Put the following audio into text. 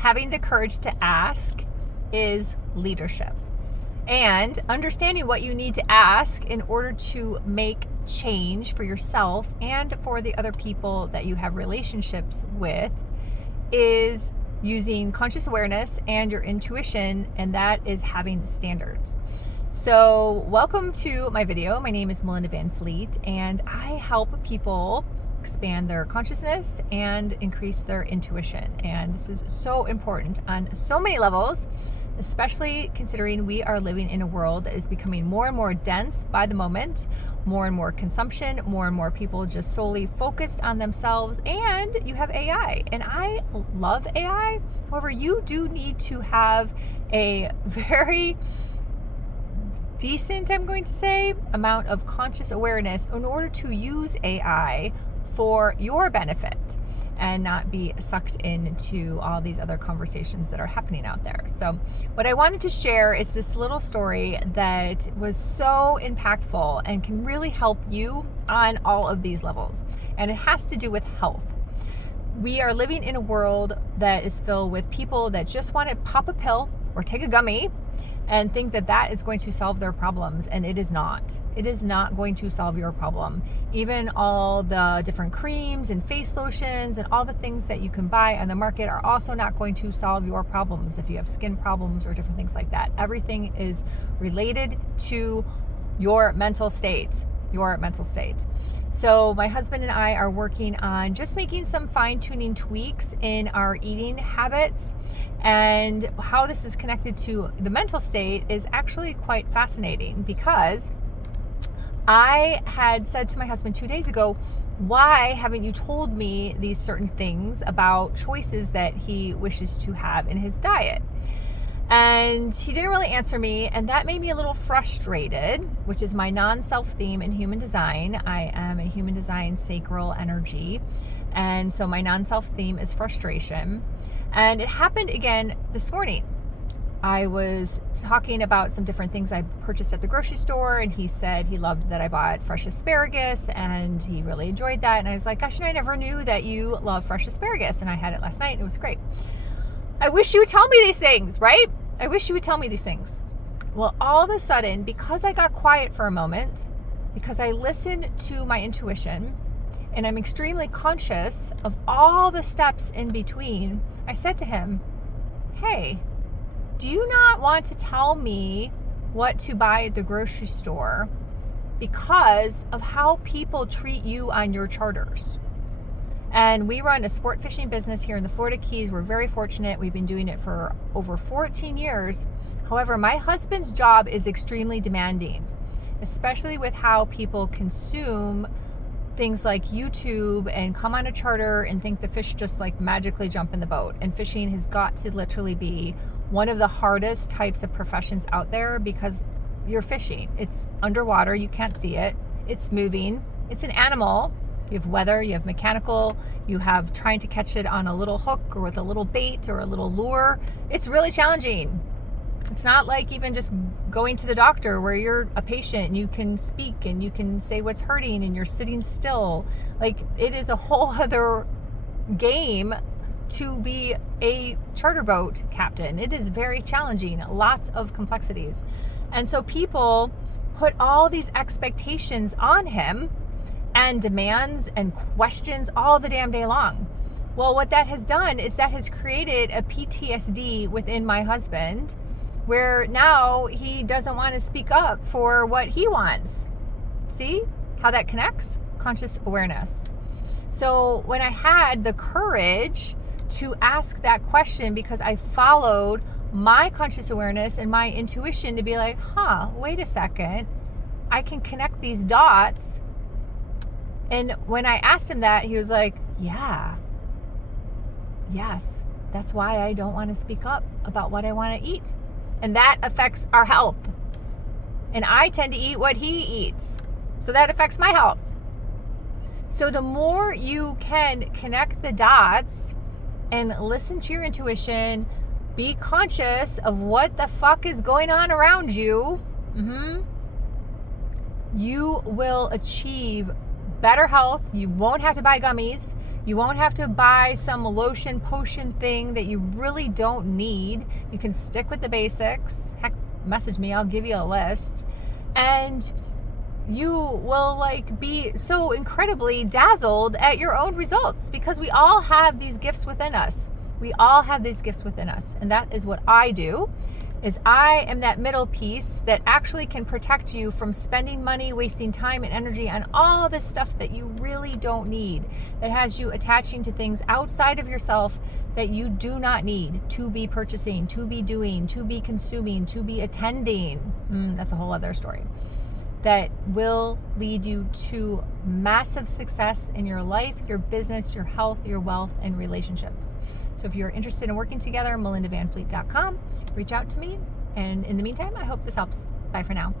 having the courage to ask is leadership. And understanding what you need to ask in order to make change for yourself and for the other people that you have relationships with is using conscious awareness and your intuition, and that is having standards. So welcome to my video. My name is Melinda Van Fleet, and I help people expand their consciousness and increase their intuition. And this is so important on so many levels, especially considering we are living in a world that is becoming more and more dense by the moment, more and more consumption, more and more people just solely focused on themselves, and you have AI. And I love AI. However, you do need to have a very decent, I'm going to say, amount of conscious awareness in order to use AI for your benefit and not be sucked into all these other conversations that are happening out there. So what I wanted to share is this little story that was so impactful and can really help you on all of these levels. And it has to do with health. We are living in a world that is filled with people that just want to pop a pill or take a gummy and think that that is going to solve their problems, and it is not. It is not going to solve your problem. Even all the different creams and face lotions and all the things that you can buy on the market are also not going to solve your problems if you have skin problems or different things like that. Everything is related to your mental state. So my husband and I are working on just making some fine-tuning tweaks in our eating habits, and how this is connected to the mental state is actually quite fascinating, because I had said to my husband 2 days ago, why haven't you told me these certain things about choices that he wishes to have in his diet? And he didn't really answer me, and that made me a little frustrated, which is my non-self theme in human design. I am a human design sacral energy, and so my non-self theme is frustration. And it happened again this morning. I was talking about some different things I purchased at the grocery store, and he said he loved that I bought fresh asparagus, and he really enjoyed that. And I was like, gosh, I never knew that you love fresh asparagus, and I had it last night, and it was great. I wish you would tell me these things, right? I wish you would tell me these things. Well, all of a sudden, because I got quiet for a moment, because I listened to my intuition, and I'm extremely conscious of all the steps in between, I said to him, hey, do you not want to tell me what to buy at the grocery store because of how people treat you on your charters? And we run a sport fishing business here in the Florida Keys. We're very fortunate. We've been doing it for over 14 years. However, my husband's job is extremely demanding, especially with how people consume things like YouTube and come on a charter and think the fish just like magically jump in the boat. And fishing has got to literally be one of the hardest types of professions out there, because you're fishing. It's underwater. You can't see it. It's moving. It's an animal. You have weather, you have mechanical, you have trying to catch it on a little hook or with a little bait or a little lure. It's really challenging. It's not like even just going to the doctor where you're a patient and you can speak and you can say what's hurting and you're sitting still. Like, it is a whole other game to be a charter boat captain. It is very challenging, lots of complexities. And so people put all these expectations on him and demands and questions all the damn day long. Well, what that has done is that has created a PTSD within my husband, where now he doesn't want to speak up for what he wants. See how that connects? Conscious awareness. So when I had the courage to ask that question, because I followed my conscious awareness and my intuition to be like, wait a second, I can connect these dots. And when I asked him that, he was like, yes, that's why I don't want to speak up about what I want to eat. And that affects our health. And I tend to eat what he eats. So that affects my health. So the more you can connect the dots and listen to your intuition, be conscious of what the fuck is going on around you, you will achieve better health. You won't have to buy gummies. You won't have to buy some lotion potion thing that you really don't need. You can stick with the basics. Heck, message me, I'll give you a list. And you will like be so incredibly dazzled at your own results, because we all have these gifts within us. We all have these gifts within us. And that is what I do, is I am that middle piece that actually can protect you from spending money, wasting time and energy on all this stuff that you really don't need, that has you attaching to things outside of yourself that you do not need to be purchasing, to be doing, to be consuming, to be attending. That's a whole other story. That will lead you to massive success in your life, your business, your health, your wealth, and relationships. So if you're interested in working together, melindavanfleet.com, reach out to me. And in the meantime, I hope this helps. Bye for now.